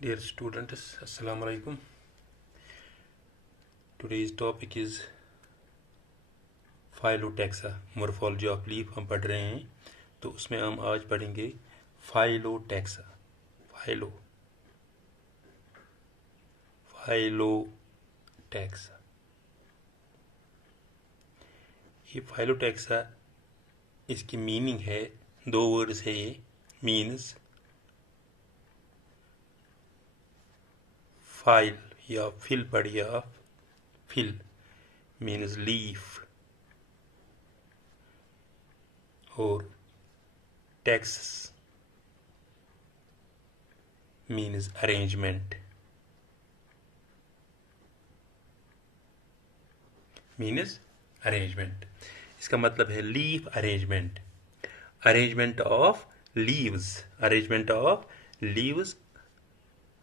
Dear students, Assalamu alaikum. Today's topic is phyllotaxy, morphology of leaf हम पढ़ रहे हैं। तो उसमें हम आज पढ़ेंगे फाइलोटैक्सा। फाइलोटैक्सा। ये फाइलोटैक्सा, इसकी मीनिंग है, दो वर्ड से ये मीन्स फाइल या फिल पढ़िए आप। फिल मीन्स लीफ और टैक्स मीन्स अरेंजमेंट। इसका मतलब है leaf arrangement, arrangement of leaves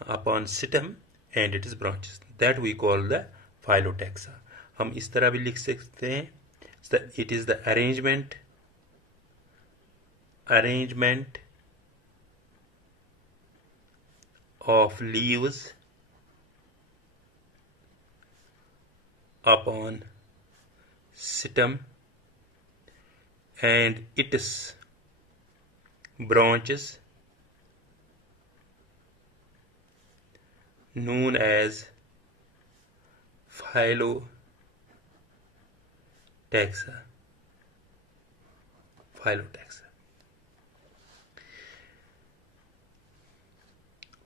upon stem and its branches, that we call the phyllotaxa. हम इस तरह भी लिख सकते हैं, it is the arrangement of leaves upon stem and its branches known as phyllotaxa.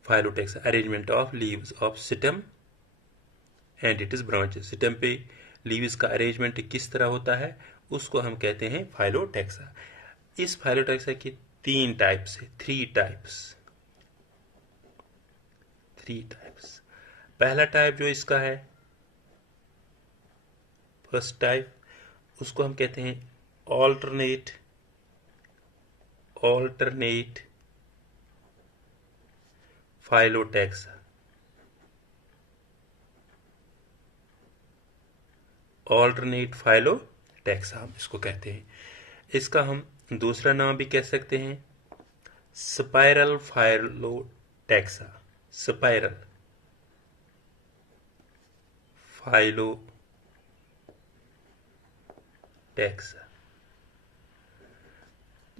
Phyllotaxa, arrangement of leaves of stem and its branches. Stem पे leaves का arrangement किस तरह होता है, उसको हम कहते हैं फाइलोटैक्सा। इस फाइलोटैक्सा की तीन टाइप्स है, थ्री टाइप्स। पहला टाइप जो इसका है, फर्स्ट टाइप, उसको हम कहते हैं ऑल्टरनेट फाइलोटैक्सा। ऑल्टरनेट फाइलोटैक्सा हम इसको कहते हैं। इसका हम दूसरा नाम भी कह सकते हैं स्पाइरल फाइलोटैक्सा। स्पाइरल फाइलोटैक्सा,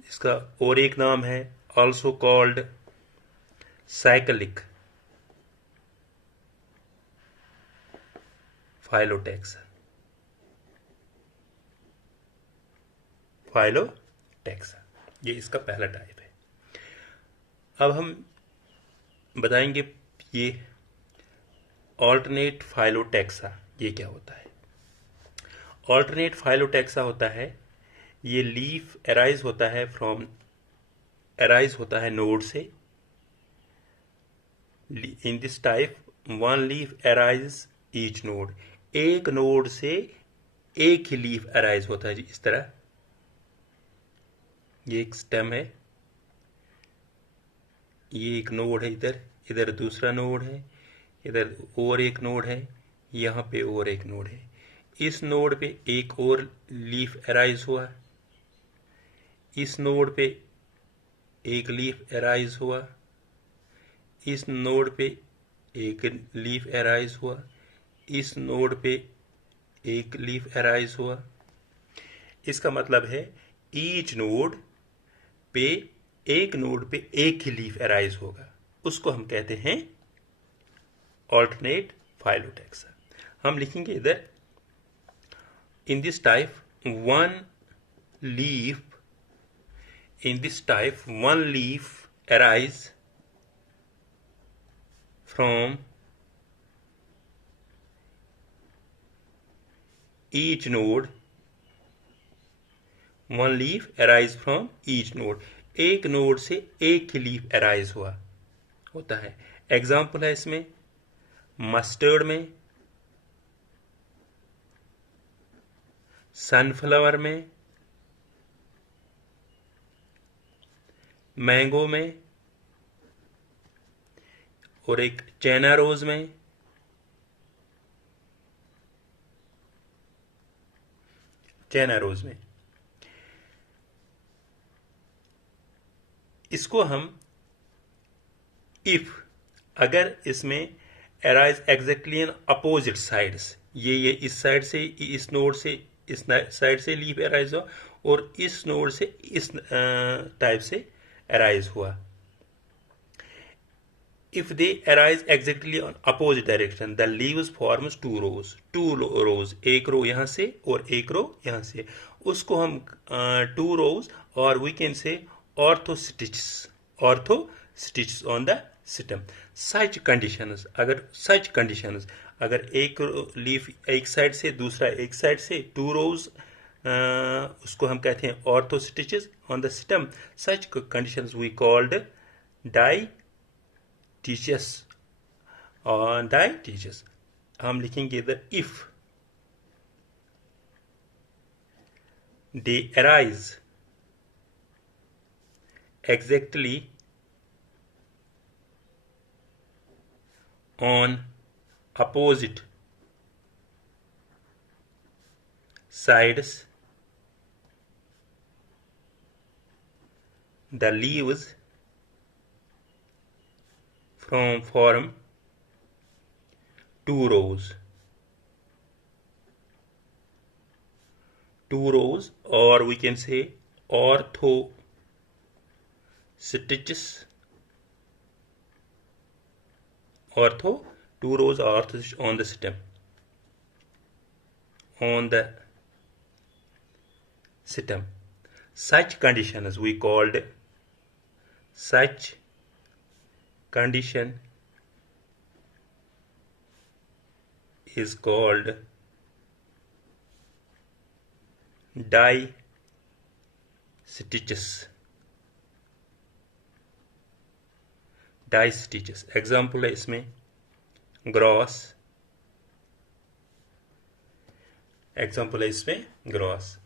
इसका और एक नाम है ऑल्सो कॉल्ड साइक्लिक फाइलोटैक्सा। ये इसका पहला टाइप है। अब हम बताएंगे ये ऑल्टरनेट फाइलोटैक्सा ये क्या होता है। ऑल्टरनेट फाइलोटैक्सा होता है, ये लीफ अराइज होता है नोड से। In this type one leaf arise each node, एक नोड से एक ही लीफ अराइज होता है जी। इस तरह ये एक स्टेम है, ये एक नोड है, इधर दूसरा नोड है, इधर और एक नोड है, यहाँ पे और एक नोड है। इस नोड पे एक और लीफ अराइज हुआ, इस नोड पे एक लीफ अराइज हुआ, इस नोड पे एक लीफ अराइज हुआ, इस नोड पे एक लीफ अराइज हुआ। इसका मतलब है ईच नोड पे एक ही लीफ अराइज होगा, उसको हम कहते हैं ऑल्टरनेट फाइलोटैक्सा। हम लिखेंगे इधर, in this type one leaf arise from each node, one leaf arise from each node, एक नोड से एक ही लीफ अराइज होता है। एग्जाम्पल है इसमें मस्टर्ड में, सनफ्लावर में, मैंगो में और एक चैना रोज में। इसको हम इफ अगर इसमें arise exactly in opposite sides, ये इस साइड से, इस नोड से इस साइड से लीफ अराइज हुआ और इस नोड से इस टाइप से अराइज हुआ. If they arise exactly on opposite direction, the leaves forms two rows. Two rows, एक रो यहाँ से और एक रो यहाँ से, उसको हम two rows और we can say ortho stitches on the stem. Such conditions, अगर एक लीफ एक साइड से दूसरा एक साइड से two rows, उसको हम कहते हैं ortho stitches on the stem. Such conditions we called distiches और distiches. हम लिखेंगे इधर if they arise exactly on opposite sides, the leaves form two rows, or we can say ortho stitches, two rows or ortho stitches on the stem, Such conditions we called, such condition is called distiches. Example है इसमें gross,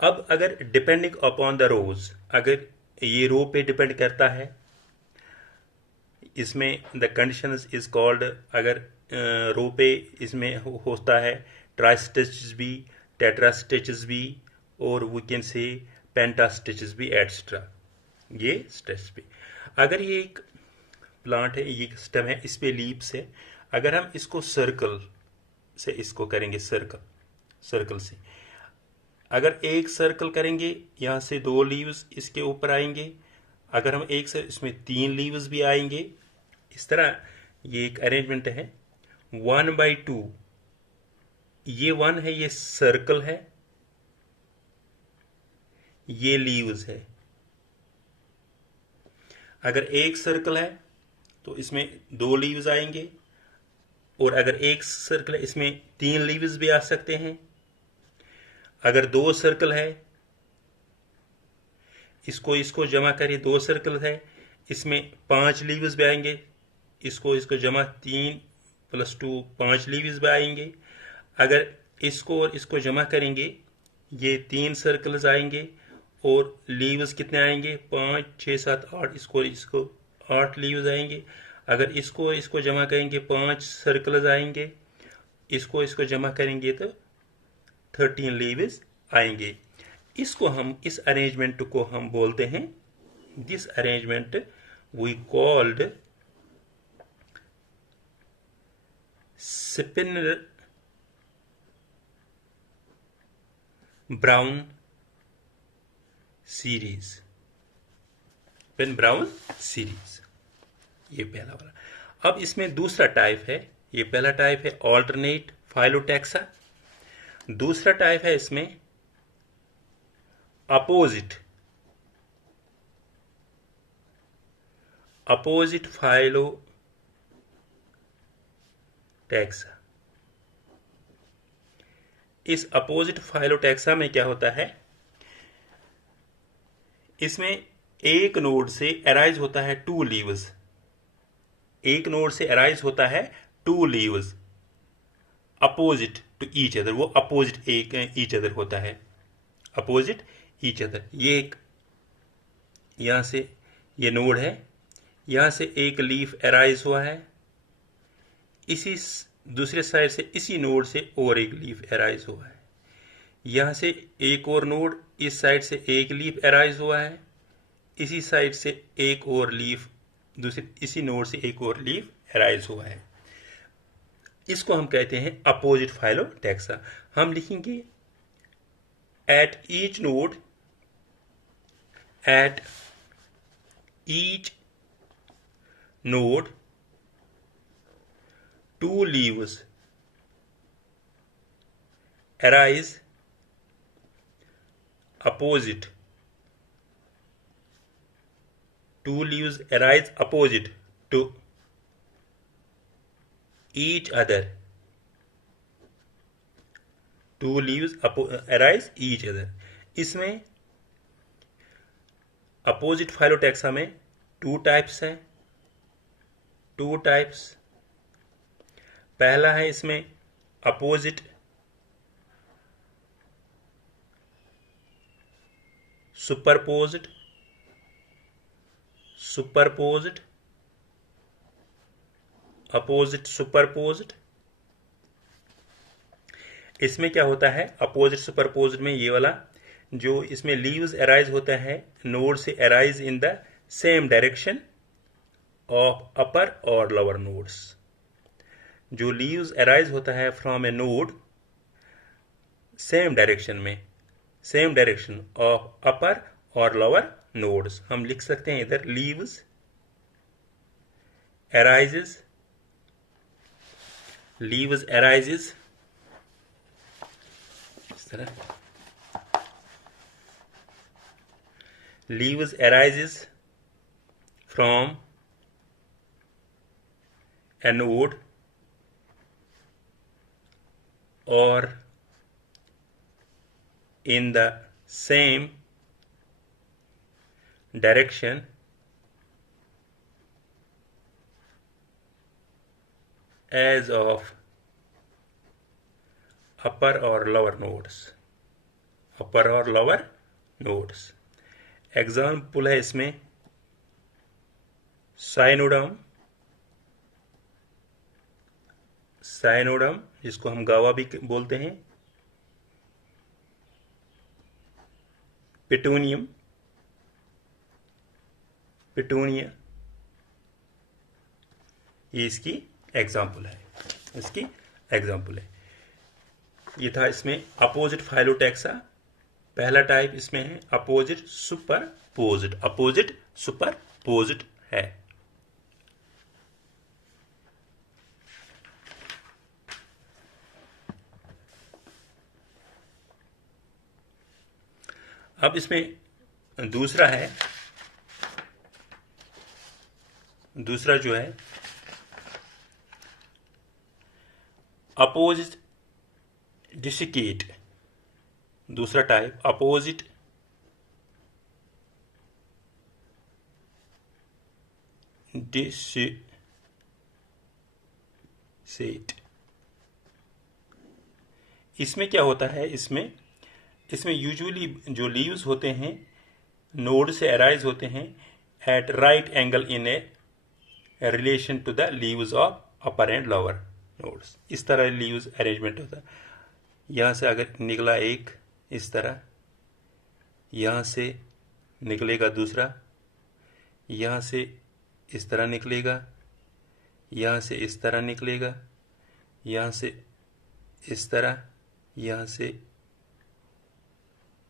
अब अगर depending upon the रोज, अगर ये रो पे depend करता है, इसमें द कंडीशन इज कॉल्ड, अगर रो पे इसमें होता है ट्राई स्टिचेस भी, टेट्रा स्टिचेस भी, और we can say pentastichous भी एटसेट्रा, ये स्टिच भी. अगर ये एक प्लांट है, ये स्टेम है, इस पे लीव्स है, अगर हम इसको सर्कल से इसको करेंगे, सर्कल से अगर एक सर्कल करेंगे, यहाँ से 2 लीव्स इसके ऊपर आएंगे, अगर हम एक से इसमें 3 लीव्स भी आएंगे, इस तरह ये एक अरेंजमेंट है. 1/2 ये 1 है, ये सर्कल है, ये लीव्स है. अगर एक सर्कल है तो इसमें 2 लीव्स आएंगे, और अगर एक सर्कल है इसमें 3 लीव्स भी आ सकते हैं. अगर 2 सर्कल है, इसको जमा करिए, 2 सर्कल है, इसमें 5 लीव्स भी आएंगे, इसको जमा 3 + 2 5 लीव्स भी आएंगे. अगर इसको और इसको जमा करेंगे, ये 3 सर्कल्स आएंगे, और लीव्स कितने आएंगे, 5 6 7 8, इसको 8 लीव्स आएंगे. अगर इसको जमा करेंगे, 5 सर्कल्स आएंगे, इसको जमा करेंगे तो 13 लीव्स आएंगे. इस अरेंजमेंट को हम बोलते हैं, this arrangement we called Schimper Braun series. ये पहला वाला. अब इसमें दूसरा टाइप है, ये पहला टाइप है ऑल्टरनेट फाइलोटेक्सा. दूसरा टाइप है इसमें अपोजिट फाइलोटेक्सा. इस अपोजिट फाइलोटेक्सा में क्या होता है, इसमें एक नोड से अराइज होता है 2 लीव्स, एक नोड से अराइज होता है 2 leaves opposite to each other, वो अपोजिट ईच अदर होता है, अपोजिट ईच अदर. ये एक यहां से ये नोड है, यहां से एक लीफ अराइज हुआ है, इसी दूसरे साइड से इसी नोड से और एक लीफ अराइज हुआ है, यहां से एक और नोड, इस साइड से एक लीफ अराइज हुआ है, इसी साइड से एक और लीफ दूसरे इसी नोड से एक और लीफ अराइज हुआ है। इसको हम कहते हैं अपोजिट फाइलोटैक्सा। हम लिखेंगे at each node, at each node two leaves arise opposite, two leaves arise opposite to each other, two leaves arise each other। इसमें अपोजिट फाइलोटैक्सा में टू टाइप्स हैं, टू टाइप्स। पहला है इसमें opposite superposed, superposed, opposite superposed. इसमें क्या होता है अपोजिट सुपरपोज्ड में, ये वाला जो इसमें लीव्स अराइज होता है नोड से arise in the same direction of upper और लोअर नोड्स। जो लीव्स अराइज होता है from A node same direction में, सेम डायरेक्शन ऑफ अपर और लोअर नोड्स। हम लिख सकते हैं इधर लीव्स अराइजेस, लीव्स अराइजेस इस तरह, leaves arises from a node or in the same direction as of upper or lower nodes, upper or lower nodes। Example है इसमें साइनोडम, साइनोडम जिसको हम गावा भी बोलते हैं, पिटूनियम, पिटूनिया, ये इसकी एग्जाम्पल है, इसकी एग्जाम्पल है। ये था इसमें अपोजिट फाइलोटैक्सा। पहला टाइप इसमें है अपोजिट सुपरपोज्ड, अपोजिट सुपरपोज्ड है। अब इसमें दूसरा है, दूसरा जो है अपोजिट डिसिकेट, दूसरा टाइप अपोजिट डिसिकेट। इसमें क्या होता है, इसमें यूजुअली जो लीव्स होते हैं नोड से अराइज होते हैं at right angle in a relation to the leaves of upper and lower nodes. इस तरह लीव्स अरेंजमेंट होता है। यहाँ से अगर निकला एक इस तरह, यहाँ से निकलेगा दूसरा, यहाँ से इस तरह निकलेगा, यहाँ से इस तरह निकलेगा, यहाँ से इस तरह, यहाँ से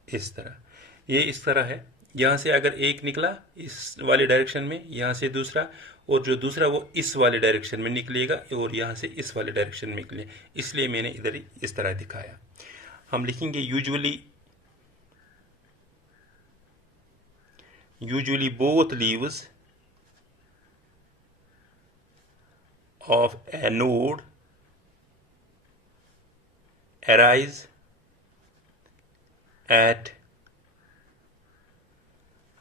इस तरह, ये इस तरह है। यहाँ से अगर एक निकला इस वाले डायरेक्शन में, यहाँ से दूसरा, और जो दूसरा वो इस वाले डायरेक्शन में निकलेगा और यहाँ से इस वाले डायरेक्शन में निकले, इसलिए मैंने इधर इस तरह दिखाया। हम लिखेंगे usually both leaves of A node arise at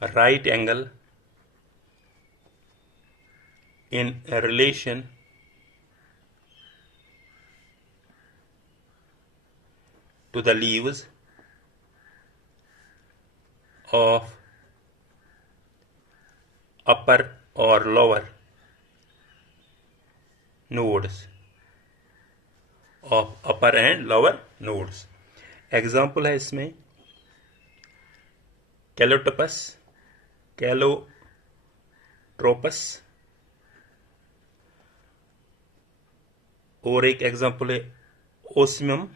right angle in a relation to the leaves of upper or lower nodes, of upper and lower nodes। Example है इसमें कैलोटोपस, कैलोट्रोपस, और एक एग्जाम्पल है ओसिमम,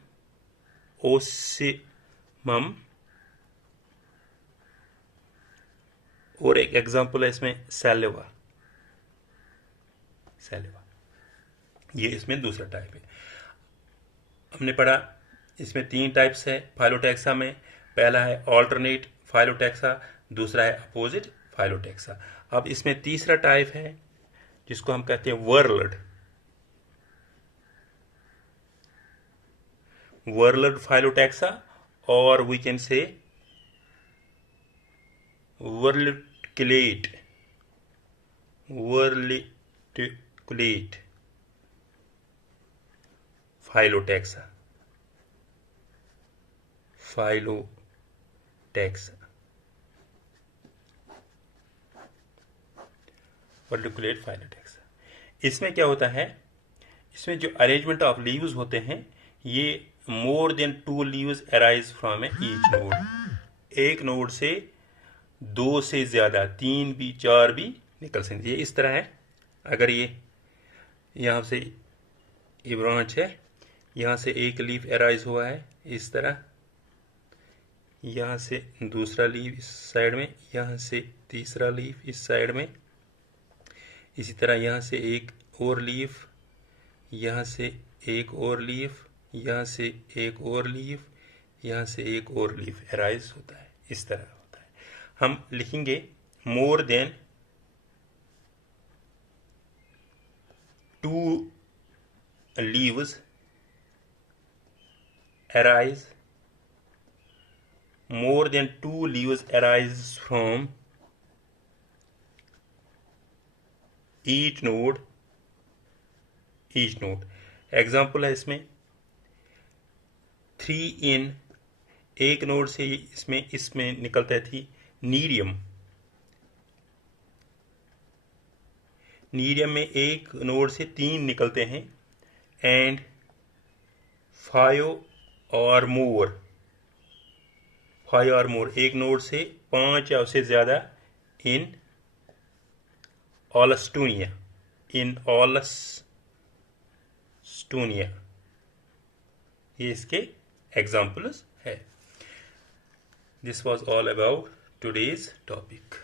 ओसिमम। और एक एग्जाम्पल है इसमें सैलिवा, सैलिवा। ये इसमें दूसरा टाइप है। हमने पढ़ा इसमें 3 टाइप्स है फाइलोटैक्सा में। पहला है ऑल्टरनेट फाइलोटैक्सा, दूसरा है अपोजिट फाइलोटैक्सा। अब इसमें तीसरा टाइप है जिसको हम कहते हैं वर्ल्ड, वर्ल्ड फाइलोटैक्सा, और वी कैन से वर्लिकुलेट, वर्लिकुलेट फाइलोटैक्सा, फाइलोटैक्सा, वर्लिकुलेट फाइलोटैक्सा। इसमें क्या होता है, इसमें जो अरेंजमेंट ऑफ लीव्स होते हैं, ये more than 2 leaves arise from each node. एक नोड से 2 से ज्यादा, 3 भी 4 भी निकल सकते। ये इस तरह है, अगर ये यहाँ से ये ब्रांच है, यहाँ से एक लीफ अराइज हुआ है इस तरह, यहाँ से दूसरा लीफ इस साइड में, यहाँ से तीसरा लीफ इस साइड में, इसी तरह यहाँ से एक और लीफ, यहाँ से एक और लीफ, यहाँ से एक और लीफ, यहाँ से एक और लीफ अराइज होता है। इस तरह होता है। हम लिखेंगे more than 2 leaves arise, more than 2 leaves arise from each node, each node। Example है इसमें 3 in, एक नोड से इसमें निकलता थी नीरियम, नीरियम में एक नोड से 3 निकलते हैं, एंड 5 और मोर, 5 और मोर, एक नोड से 5 या उससे ज्यादा इन ऑलस्टूनिया, इन ऑलस्टूनिया। ये इसके एग्जाम्पल्स है। This was all about today's topic.